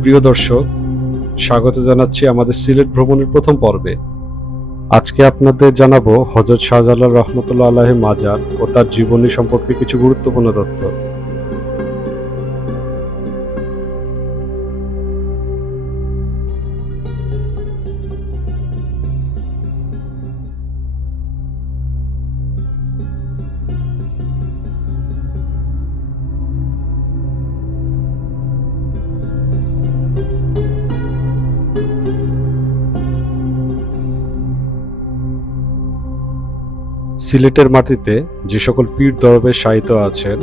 প্রিয় দর্শক, স্বাগত জানাচ্ছি আমাদের সিলেট ভ্রমণের প্রথম পর্বে। আজকে আপনাদের জানাবো হযরত শাহজালাল রহমতুল্লাহ আলাইহির মাজার ও তার জীবনী সম্পর্কে কিছু গুরুত্বপূর্ণ তথ্য। সিলেটের মাটিতে যে সকল পীর দরবে শায়িত আছেন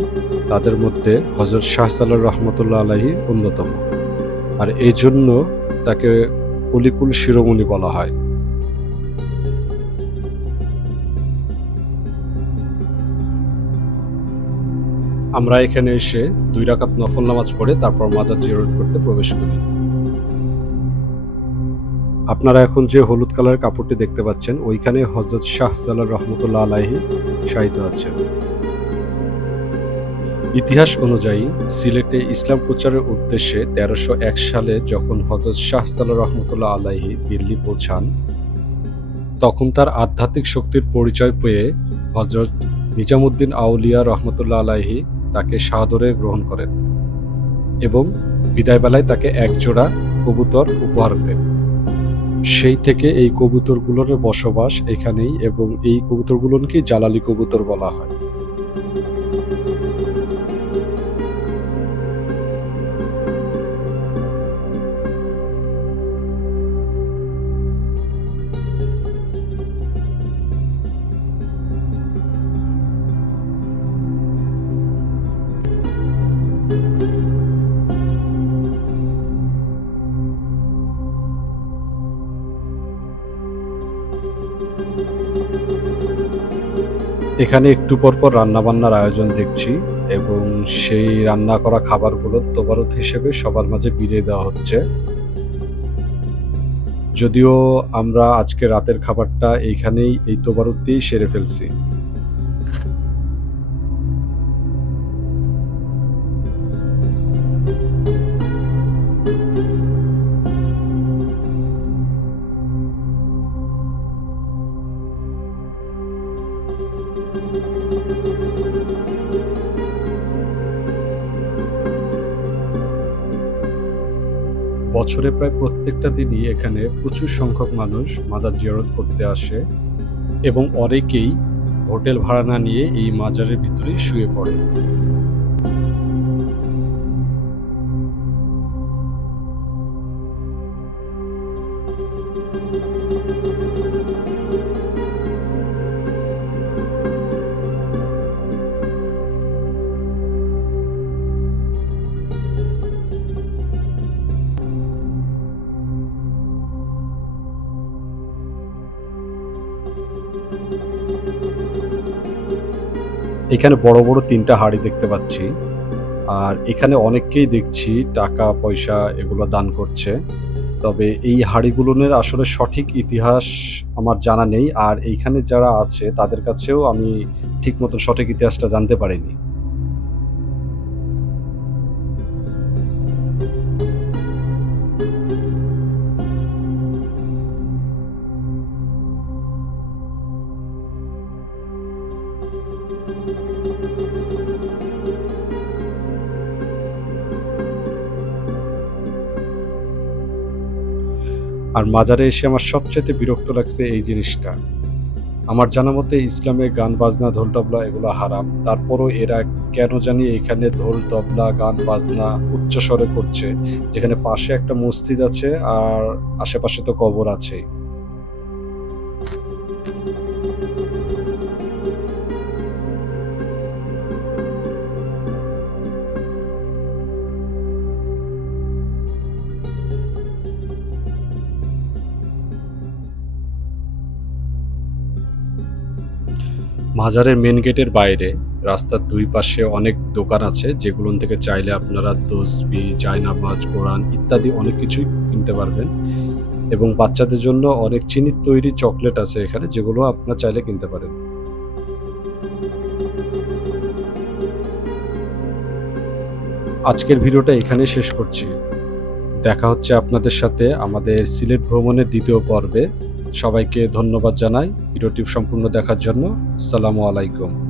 তাদের মধ্যে হযরত শাহজালাল রহমতুল্লাহ আলাইহি অন্যতম, আর এই জন্য তাকে অলিকুল শিরোমণি বলা হয়। আমরা এখানে এসে 2 রাকাত নফল নামাজ পড়ে তারপর মাজার জিয়ারত করতে প্রবেশ করি। আপনারা এখন যে হলুদ কালারের কাপড়টি দেখতে পাচ্ছেন ওইখানে হযরত শাহজালাল রহমতুল্লাহ আলাইহি শায়িত আছেন। ইতিহাস অনুযায়ী সিলেটে ইসলাম প্রচারের উদ্দেশ্যে 1301 সালে যখন হযরত শাহজালাল রহমতুল্লাহ আলাইহি দিল্লি পৌঁছান, তখন তার আধ্যাত্মিক শক্তির পরিচয় পেয়ে হযরত নিজামুদ্দিন আউলিয়া রহমতুল্লাহ আলাইহি তাকে সাদরে গ্রহণ করেন এবং বিদায়বেলায় তাকে এক জোড়া কবুতর উপহার দেন। সেই থেকে এই কবুতরগুলোর বসবাস এখানেই এবং এই কবুতরগুলোকে জালালি কবুতর বলা হয়। এখানে একটু পরপর রান্নাবান্নার আয়োজন দেখছি এবং সেই রান্না করা খাবারগুলো তোবারুত হিসেবে সবার মাঝে বিলিয়ে দেওয়া হচ্ছে। যদিও আমরা আজকে রাতের খাবারটা এইখানেই এই তোবারুত দিয়েই সেরে ফেলছি। বছরে প্রায় প্রত্যেকটা দিনই এখানে প্রচুর সংখ্যক মানুষ মাজার জিয়ারত করতে আসে এবং অনেকেই হোটেল ভাড়া না নিয়ে এই মাজারের ভিতরেই শুয়ে পড়ে। এখানে বড় বড় 3টা হাঁড়ি দেখতে পাচ্ছি, আর এখানে অনেককেই দেখছি টাকা পয়সা এগুলো দান করছে। তবে এই হাঁড়িগুলোর আসলে সঠিক ইতিহাস আমার জানা নেই, আর এইখানে যারা আছে তাদের কাছেও আমি ঠিক মতো সঠিক ইতিহাসটা জানতে পারিনি। আর মাজারে এসে আমার সবচাইতে বিরক্ত লাগছে এই জিনিসটা। আমার জানা মতে ইসলামে গান বাজনা ঢোল তবলা এগুলো হারাম, তারপরও এরা কেন জানি এখানে ঢোল তবলা গান বাজনা উচ্চ স্বরে করছে, যেখানে পাশে একটা মসজিদ আছে আর আশেপাশে তো কবর আছেই। মাজারের মেন গেটের বাইরে রাস্তার 2 পাশে অনেক দোকান আছে, যেগুলো থেকে চাইলে আপনারা তসবিহ, জায়নামাজ, কোরআন ইত্যাদি অনেক কিছুই কিনতে পারবেন এবং বাচ্চাদের জন্য অনেক চিনির তৈরি চকলেট আছে এখানে, যেগুলো আপনারা চাইলে কিনতে পারেন। আজকের ভিডিওটা এখানেই শেষ করছি। দেখা হচ্ছে আপনাদের সাথে আমাদের সিলেট ভ্রমণের ২য় পর্বে। সবাইকে ধন্যবাদ জানাই ভিডিওটি সম্পূর্ণ দেখার জন্য। আসসালামু আলাইকুম।